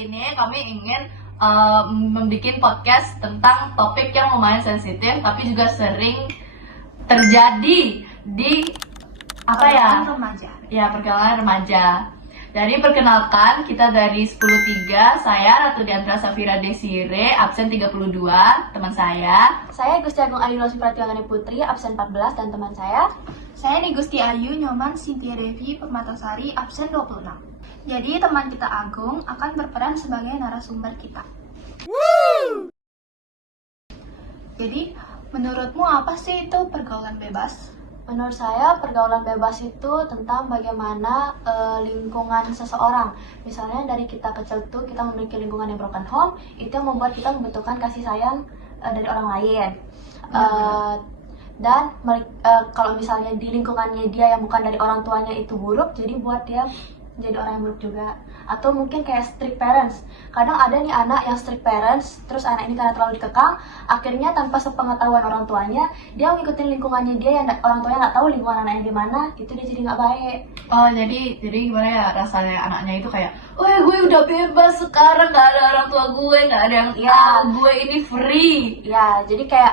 kali ini kami ingin membuat podcast tentang topik yang lumayan sensitif tapi juga sering terjadi di remaja. Ya, pergaulan remaja. Jadi perkenalkan, kita dari 10.3, saya Ratu Diantra Safira Desire, absen 32, teman saya. Saya Gusti Agung Adilosi Pratiwangani Putri, absen 14, dan teman saya. Saya nih Gusti Ayu Nyoman Cynthia Devi Permatasari, absen 26. Jadi teman kita Agung akan berperan sebagai narasumber kita. Jadi menurutmu apa sih itu pergaulan bebas? Menurut saya, pergaulan bebas itu tentang bagaimana lingkungan seseorang. Misalnya dari kita kecil tuh kita memiliki lingkungan yang broken home, itu yang membuat kita membutuhkan kasih sayang dari orang lain. Dan kalau misalnya di lingkungannya dia yang bukan dari orang tuanya itu buruk, jadi buat dia jadi orang yang buruk juga. Atau mungkin kayak strict parents. Kadang ada nih anak yang strict parents, terus anak ini karena terlalu dikekang, akhirnya tanpa sepengetahuan orang tuanya, dia ngikutin lingkungannya dia yang orang tuanya nggak tahu lingkungan anaknya gimana, itu dia jadi nggak baik. Oh, jadi gimana ya rasanya anaknya itu kayak, wah gue udah bebas sekarang, nggak ada orang tua gue, nggak ada yang tahu gue ini free. Ya, jadi kayak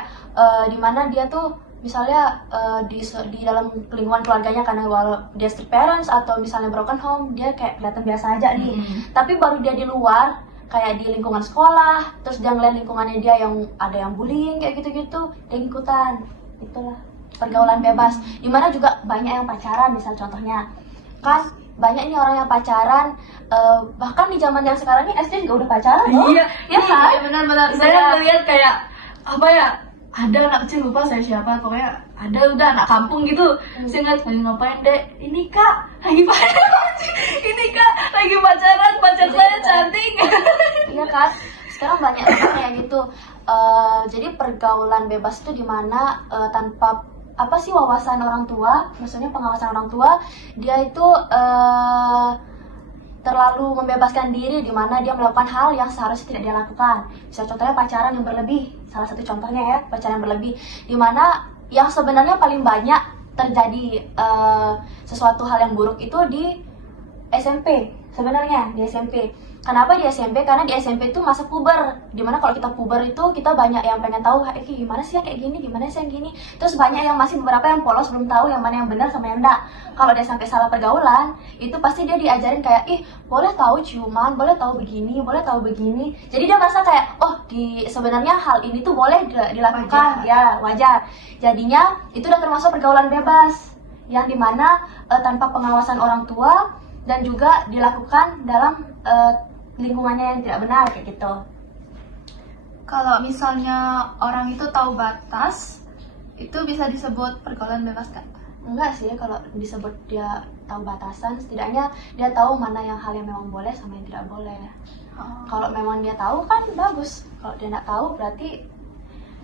dimana dia tuh misalnya di dalam lingkungan keluarganya karena walau dia strict parents atau misalnya broken home, dia kayak kelihatan biasa aja nih. Tapi baru dia di luar, kayak di lingkungan sekolah, terus dia ngeliat lingkungannya dia yang ada yang bullying kayak gitu-gitu, dia ikutan. Itulah pergaulan bebas. Dimana juga banyak yang pacaran, misal contohnya kan banyak nih orang yang pacaran, bahkan di zaman yang sekarang ini SD juga udah pacaran loh. Iya, ya kan? benar-benar. Saya ngeliat kayak apa ya? Ada anak kecil, lupa saya siapa, pokoknya ada udah anak kampung gitu. Saya ngeliat, lagi ngapain dek? Ini kak, lagi pacaran. Ini kak, lagi pacaran, pacar saya cantik. Iya kan, sekarang banyak banget kayak gitu. Jadi pergaulan bebas itu dimana tanpa apa sih wawasan orang tua, maksudnya pengawasan orang tua, dia itu terlalu membebaskan diri di mana dia melakukan hal yang seharusnya tidak dia lakukan. Misalnya contohnya pacaran yang berlebih, salah satu contohnya ya, pacaran yang berlebih, di mana yang sebenarnya paling banyak terjadi sesuatu hal yang buruk itu di SMP. Sebenarnya di SMP. Kenapa di SMP? Karena di SMP itu masa puber. Dimana kalau kita puber itu kita banyak yang pengen tahu gimana sih yang kayak gini, gimana sih yang gini. Terus banyak yang masih beberapa yang polos belum tahu yang mana yang benar sama yang enggak. Kalau dia sampai salah pergaulan, itu pasti dia diajarin kayak boleh tahu ciuman, boleh tahu begini, boleh tahu begini. Jadi dia merasa kayak sebenarnya hal ini tuh boleh dilakukan, ya wajar. Jadinya itu udah termasuk pergaulan bebas yang dimana tanpa pengawasan orang tua dan juga dilakukan dalam lingkungannya yang tidak benar kayak gitu. Kalau misalnya orang itu tahu batas, itu bisa disebut pergaulan bebas kan? Enggak sih, kalau disebut dia tahu batasan, setidaknya dia tahu mana yang hal yang memang boleh sama yang tidak boleh. Kalau memang dia tahu kan bagus. Kalau dia nggak tahu berarti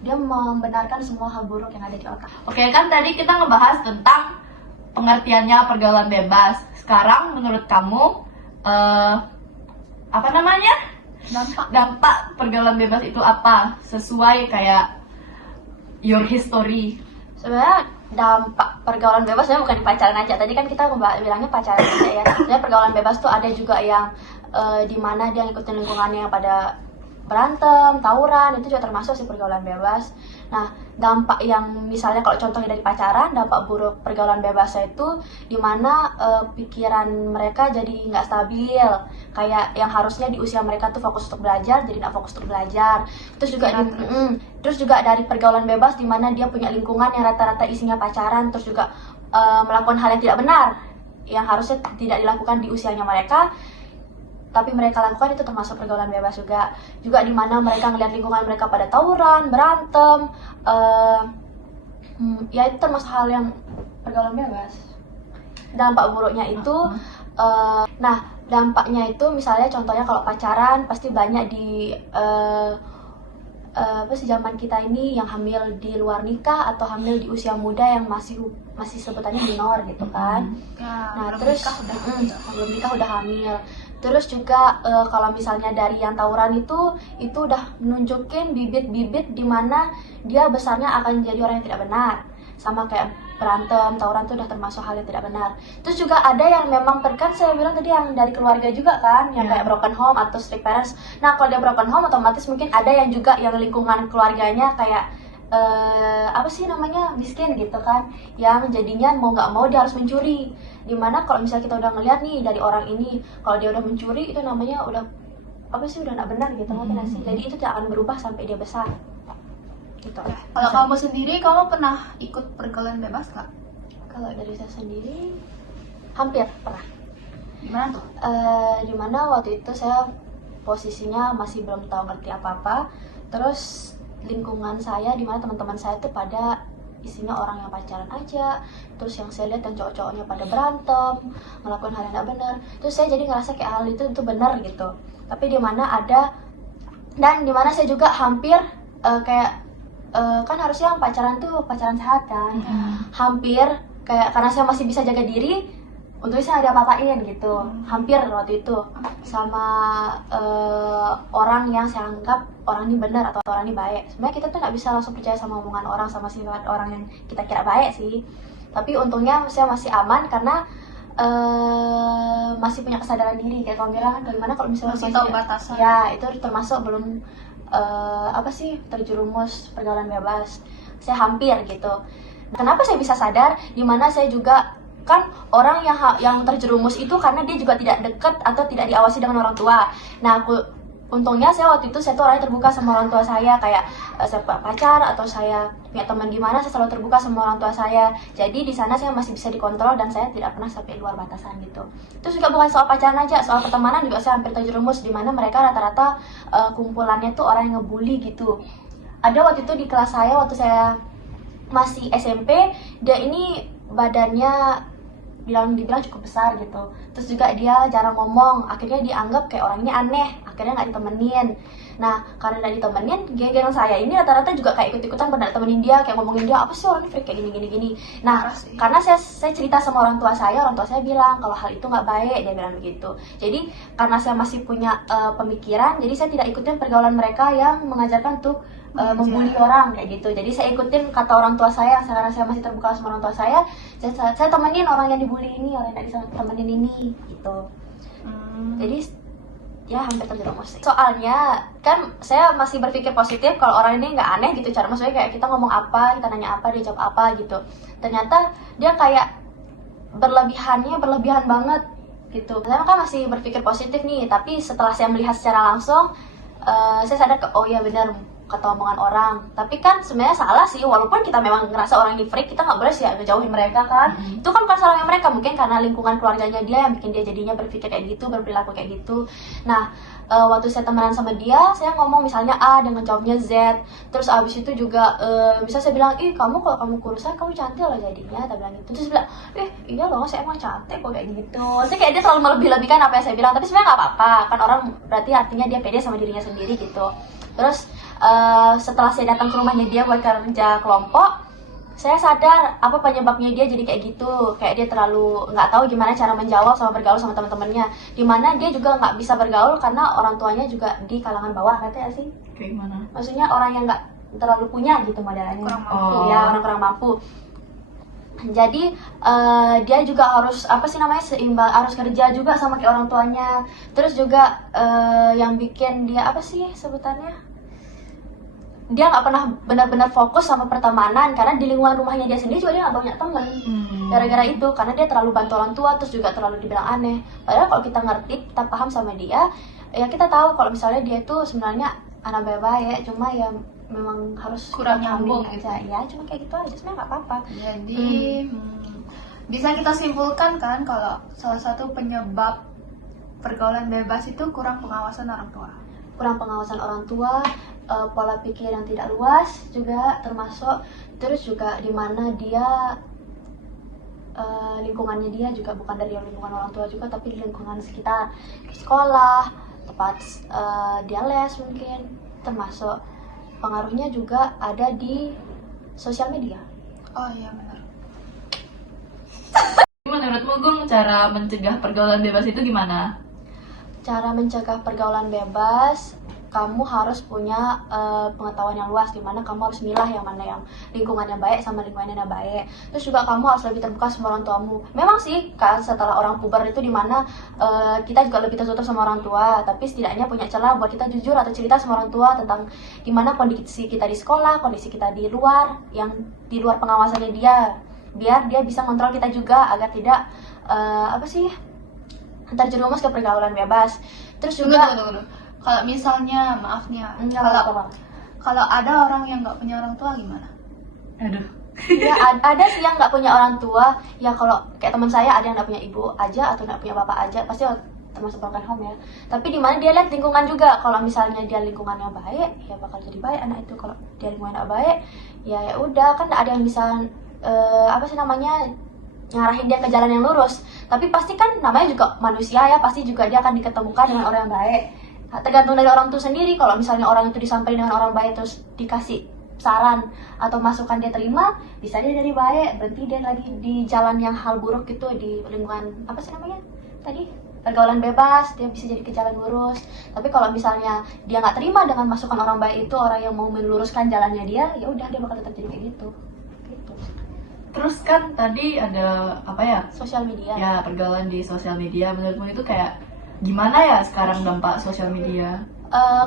dia membenarkan semua hal buruk yang ada di otak. Oke, kan tadi kita ngebahas tentang pengertiannya pergaulan bebas. Sekarang menurut kamu apa namanya? Dampak pergaulan bebas itu apa? Sesuai kayak your history. Sebenarnya dampak pergaulan bebas sebenarnya bukan di pacaran aja. Tadi kan kita bilangnya pacaran aja ya. Sebenarnya pergaulan bebas tuh ada juga yang dimana dia ngikutin lingkungannya yang pada berantem, tawuran, itu juga termasuk sih pergaulan bebas. Nah, dampak yang misalnya kalau contohnya dari pacaran, dampak buruk pergaulan bebasnya itu dimana pikiran mereka jadi nggak stabil, kayak yang harusnya di usia mereka tuh fokus untuk belajar jadi nggak fokus untuk belajar. Terus juga dari pergaulan bebas dimana dia punya lingkungan yang rata-rata isinya pacaran, terus juga melakukan hal yang tidak benar yang harusnya tidak dilakukan di usianya mereka, tapi mereka lakukan, itu termasuk pergaulan bebas juga. Juga di mana mereka ngelihat lingkungan mereka pada tawuran, berantem, ya itu termasuk hal yang pergaulan bebas. Dampak buruknya itu, dampaknya itu misalnya contohnya kalau pacaran pasti banyak di zaman kita ini yang hamil di luar nikah atau hamil di usia muda yang masih sebutannya minor gitu kan. Ya, Terus belum nikah udah hamil. Terus juga kalau misalnya dari yang tawuran itu udah menunjukin bibit-bibit di mana dia besarnya akan jadi orang yang tidak benar. Sama kayak berantem, tawuran itu udah termasuk hal yang tidak benar. Terus juga ada yang memang kan saya bilang tadi yang dari keluarga juga kan, yang kayak broken home atau strict parents. Nah kalau dia broken home otomatis mungkin ada yang juga yang lingkungan keluarganya kayak apa sih namanya, miskin gitu kan, yang jadinya mau nggak mau dia harus mencuri. Dimana kalau misalnya kita udah ngeliat nih dari orang ini, kalau dia udah mencuri itu namanya udah apa sih, udah nggak benar gitu, ngerti nggak sih? Jadi itu tidak akan berubah sampai dia besar gitu. Kalau kamu sendiri, kamu pernah ikut pergaulan bebas nggak? Kalau dari saya sendiri hampir pernah. Gimana tuh? Dimana waktu itu saya posisinya masih belum tahu ngerti apa-apa, terus lingkungan saya dimana teman-teman saya tuh pada isinya orang yang pacaran aja, terus yang saya lihat yang cowok-cowoknya pada berantem, ngelakuin hal yang gak benar. Terus saya jadi ngerasa kayak hal itu benar gitu. Tapi dimana ada, dan dimana saya juga hampir kan harusnya pacaran tuh pacaran sehat kan, hampir kayak karena saya masih bisa jaga diri, untungnya saya ada apa-apain gitu, hampir waktu itu sama orang yang saya anggap orang ini benar atau orang ini baik. Sebenarnya kita tuh nggak bisa langsung percaya sama omongan orang, sama sifat orang yang kita kira baik sih. Tapi untungnya saya masih aman karena masih punya kesadaran diri. Kayak kamu bilang, bagaimana kalau misalnya Masih tahu batasan. Ya itu termasuk belum terjerumus pergaulan bebas. Saya hampir gitu. Kenapa saya bisa sadar? Dimana saya juga kan orang yang terjerumus itu karena dia juga tidak dekat atau tidak diawasi dengan orang tua. Nah untungnya saya waktu itu saya tuh orangnya terbuka sama orang tua saya, kayak saya pacar atau saya punya teman gimana, saya selalu terbuka sama orang tua saya. Jadi di sana saya masih bisa dikontrol dan saya tidak pernah sampai luar batasan gitu. Terus juga bukan soal pacaran aja, soal pertemanan juga saya hampir terjerumus, di mana mereka rata-rata kumpulannya tuh orang yang ngebully gitu. Ada waktu itu di kelas saya waktu saya masih SMP, dia ini badannya dibilang cukup besar gitu. Terus juga dia jarang ngomong, akhirnya dianggap kayak orang ini aneh, akhirnya nggak ditemenin. Nah karena nggak ditemenin, geng-geng saya ini rata-rata juga kayak ikut-ikutan pada temenin dia, kayak ngomongin dia, apa sih orang ini freak kayak gini. Nah karena saya cerita sama orang tua saya bilang kalau hal itu nggak baik, dia bilang begitu. Jadi karena saya masih punya pemikiran, jadi saya tidak ikutin pergaulan mereka yang mengajarkan tuh membuli orang kayak gitu. Jadi saya ikutin kata orang tua saya, karena saya masih terbuka sama orang tua saya temenin orang yang dibully ini, orang yang tidak temenin ini gitu. Jadi ya hampir terjerumus sih. Soalnya kan saya masih berpikir positif kalau orang ini nggak aneh gitu, cara maksudnya kayak kita ngomong apa, kita nanya apa, dia jawab apa gitu. Ternyata dia kayak berlebihan banget gitu. Saya kan masih berpikir positif nih, tapi setelah saya melihat secara langsung saya sadar oh iya benar kata omongan orang. Tapi kan sebenarnya salah sih, walaupun kita memang ngerasa orang ini freak, kita nggak boleh sih ngejauhin mereka kan. Itu kan bukan salahnya mereka, mungkin karena lingkungan keluarganya dia yang bikin dia jadinya berpikir kayak gitu, berperilaku kayak gitu. Nah waktu saya temenan sama dia, saya ngomong misalnya A dengan jawabnya Z. Terus abis itu juga bisa saya bilang, ih kamu kalau kamu kurusan kamu cantik loh jadinya, tak bilang gitu. Terus dia bilang, iya loh saya emang cantik kok kayak gitu. Saya kayak dia terlalu melebih-lebihkan apa yang saya bilang, tapi sebenarnya nggak apa-apa kan, orang berarti artinya dia pede sama dirinya sendiri gitu. Terus setelah saya datang ke rumahnya dia buat kerja kelompok, saya sadar apa penyebabnya dia jadi kayak gitu. Kayak dia terlalu nggak tahu gimana cara menjawab sama bergaul sama teman-temannya. Dimana dia juga nggak bisa bergaul karena orang tuanya juga di kalangan bawah, katanya sih. Kayak gimana? Maksudnya orang yang nggak terlalu punya gitu modelnya. Kurang mampu. Ya orang kurang mampu. Jadi dia juga harus seimbang, harus kerja juga sama kayak orang tuanya. Terus juga yang bikin dia sebutannya, dia nggak pernah benar-benar fokus sama pertemanan karena di lingkungan rumahnya dia sendiri juga dia nggak banyak teman. Gara-gara itu, karena dia terlalu bantu orang tua, terus juga terlalu dibilang aneh. Padahal kalau kita ngerti, kita paham sama dia, ya kita tahu kalau misalnya dia tuh sebenarnya anak baik-baik, cuma ya memang harus kurang nyambung aja. Ya cuma kayak gitu aja, sebenarnya nggak apa-apa. Jadi bisa kita simpulkan kan kalau salah satu penyebab pergaulan bebas itu kurang pengawasan orang tua. Kurang pengawasan orang tua, pola pikir yang tidak luas juga termasuk. Terus juga di mana dia lingkungannya dia juga bukan dari lingkungan orang tua juga, tapi di lingkungan sekitar, sekolah, tempat dia les mungkin, termasuk pengaruhnya juga ada di sosial media. Oh iya benar. Menurutmu Gung, cara mencegah pergaulan bebas itu gimana? Cara mencegah pergaulan bebas, kamu harus punya pengetahuan yang luas, dimana kamu harus milah yang mana yang lingkungan yang baik sama lingkungan yang tidak baik. Terus juga kamu harus lebih terbuka sama orang tuamu. Memang sih kan setelah orang puber itu dimana kita juga lebih tertutup sama orang tua, tapi setidaknya punya celah buat kita jujur atau cerita sama orang tua tentang gimana kondisi kita di sekolah, kondisi kita di luar, yang di luar pengawasannya dia, biar dia bisa kontrol kita juga agar tidak terjerumus ke pergaulan bebas. Terus juga Tunggu. Kalau misalnya, maaf nih ya, nggak apa-apa. kalau ada orang yang nggak punya orang tua gimana? Aduh. Ya ada sih yang nggak punya orang tua. Ya kalau kayak teman saya ada yang nggak punya ibu aja atau nggak punya bapak aja, pasti termasuk broken home ya. Tapi di mana dia lihat lingkungan juga. Kalau misalnya dia lingkungannya baik, ya bakal jadi baik anak itu. Kalau dia lingkungannya nggak baik, ya udah, kan nggak ada yang bisa ngarahin dia ke jalan yang lurus. Tapi pasti kan namanya juga manusia ya, pasti juga dia akan diketemukan dengan orang yang baik. Nah, tergantung dari orang itu sendiri. Kalau misalnya orang itu disampaikan dengan orang baik terus dikasih saran atau masukan dia terima, bisa dia dari baik, berarti dia lagi di jalan yang hal buruk gitu, di lingkungan pergaulan bebas, dia bisa jadi ke jalan lurus. Tapi kalau misalnya dia nggak terima dengan masukan orang baik itu, orang yang mau meluruskan jalannya dia, ya udah dia bakal tetap jadi kayak gitu. Terus kan tadi ada Sosial media. Ya, pergaulan di sosial media. Menurutmu itu kayak gimana ya sekarang dampak sosial media?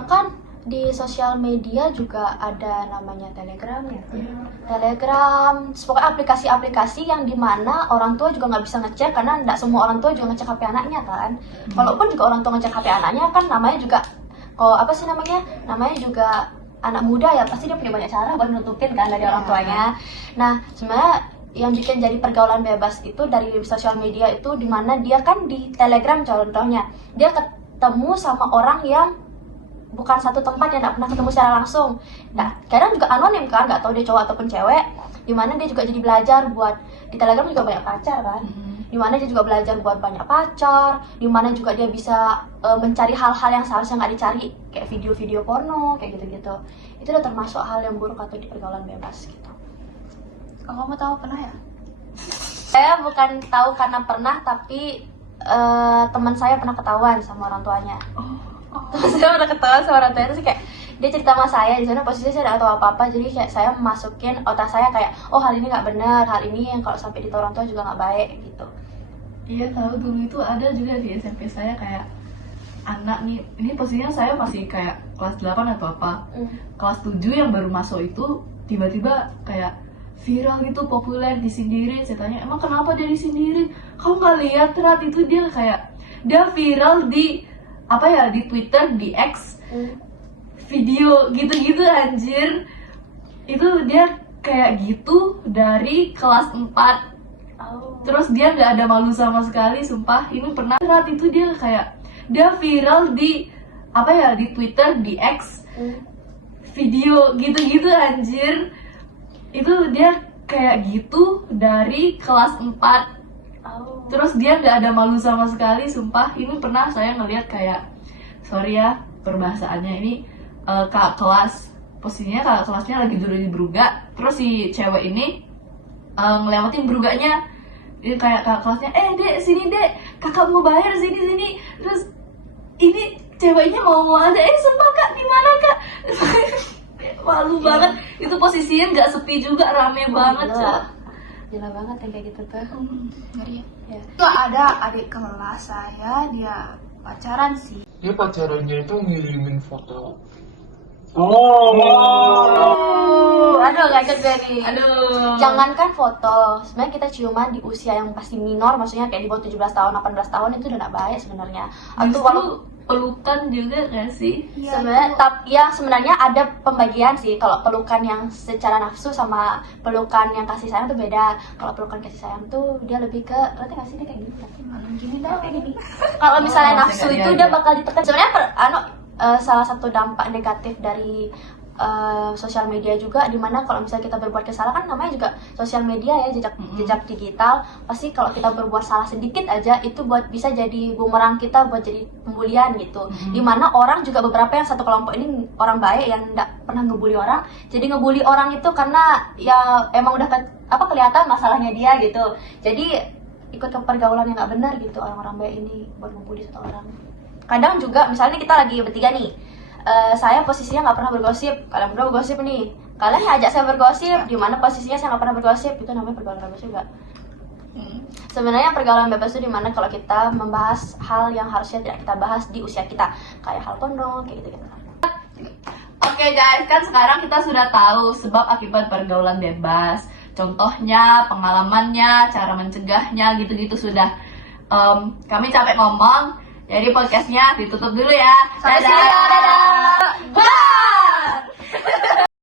Kan di sosial media juga ada namanya Telegram ya. Telegram, pokoknya aplikasi-aplikasi yang dimana orang tua juga nggak bisa ngecek, karena nggak semua orang tua juga ngecek HP anaknya kan. Walaupun juga orang tua ngecek HP anaknya kan namanya juga, namanya juga anak muda ya, pasti dia punya banyak cara buat nutupin kan dari orang tuanya. Nah sebenarnya yang bikin jadi pergaulan bebas itu dari sosial media itu, dimana dia kan di Telegram contohnya, dia ketemu sama orang yang bukan satu tempat, yang tidak pernah ketemu secara langsung. Nah, kadang juga anonim kan, nggak tahu dia cowok ataupun cewek. Dimana dia juga jadi belajar buat, di Telegram juga banyak pacar kan. Dimana dia juga belajar buat banyak pacar. Dimana juga dia bisa mencari hal-hal yang seharusnya nggak dicari, kayak video-video porno, kayak gitu-gitu. Itu udah termasuk hal yang buruk atau di pergaulan bebas gitu. Kalau kamu tahu pernah ya? Saya bukan tahu karena pernah, tapi teman saya pernah ketahuan sama orang tuanya. Teman saya pernah ketahuan sama orang tuanya, terus kayak dia cerita sama saya, di sana posisinya saya nggak tahu apa-apa, jadi kayak saya masukin otak saya kayak, oh hal ini nggak benar, hal ini yang kalau sampai ditahu orang tua juga nggak baik gitu. Iya, tahu dulu itu ada juga di SMP saya kayak anak nih, ini posisinya saya masih kayak kelas 8 atau apa, kelas 7 yang baru masuk itu tiba-tiba kayak viral gitu, populer, disindirin. Saya tanya, emang kenapa dia disindirin? Kamu nggak lihat Rat, itu dia kayak dia viral di di Twitter, di X, video gitu-gitu anjir. Itu dia kayak gitu dari kelas 4. Terus dia nggak ada malu sama sekali, sumpah. Ini pernah Rat, itu dia kayak dia viral di di Twitter, di X, video gitu-gitu anjir. Itu dia kayak gitu dari kelas 4. Terus dia nggak ada malu sama sekali, sumpah. Ini pernah saya ngeliat kayak, sorry ya perbahasaannya ini, kakak kelas, posisinya kakak kelasnya lagi duduk di beruga. Terus si cewek ini ngelewatin beruganya. Dia kayak kakak kelasnya, dek sini dek, kakak mau bayar sini. Terus ini ceweknya mau ada, sumpah kak, di mana kak? Malu banget. Itu posisinya nggak sepi juga, rame banget. Gila banget yang kayak gitu tuh. Ngeri ya? Itu ada adik kelas saya, dia pacaran sih. Dia pacarannya itu ngirimin foto. Aduh, kaget gue nih. Aduh. Jangankan foto, sebenarnya kita ciuman di usia yang pasti minor, maksudnya kayak di bawah 17 tahun, 18 tahun itu udah gak baik sebenarnya. Atau Justru pelukan juga gak sih? Sebenarnya ada pembagian sih. Kalau pelukan yang secara nafsu sama pelukan yang kasih sayang tuh beda. Kalau pelukan kasih sayang tuh dia lebih ke, berarti nggak sih dia kayak gini dah, kayak gini. Kalau misalnya nafsu itu dia bakal ditekan. Sebenarnya salah satu dampak negatif dari sosial media juga, dimana kalau misalnya kita berbuat kesalahan, kan namanya juga sosial media ya, jejak digital. Pasti kalau kita berbuat salah sedikit aja itu bisa jadi bumerang kita buat jadi pembulian gitu. Dimana orang juga beberapa yang satu kelompok ini orang baik yang nggak pernah ngebully orang, jadi ngebully orang itu karena ya emang udah kelihatan masalahnya dia gitu. Jadi ikut ke pergaulan yang nggak benar gitu orang-orang baik ini buat ngebully satu orang. Kadang juga misalnya kita lagi bertiga nih, saya posisinya nggak pernah bergosip, kalian berdua bergosip nih. Kalian ngajak saya bergosip, di mana posisinya saya nggak pernah bergosip, itu namanya pergaulan bebas juga. Sebenarnya pergaulan bebas itu dimana kalau kita membahas hal yang harusnya tidak kita bahas di usia kita, kayak hal kondom, kayak gitu-gitu. Oke guys, kan sekarang kita sudah tahu sebab akibat pergaulan bebas. Contohnya, pengalamannya, cara mencegahnya, gitu-gitu sudah. Kami capek ngomong, jadi podcastnya ditutup dulu ya. Sampai sini, dadah. Bye!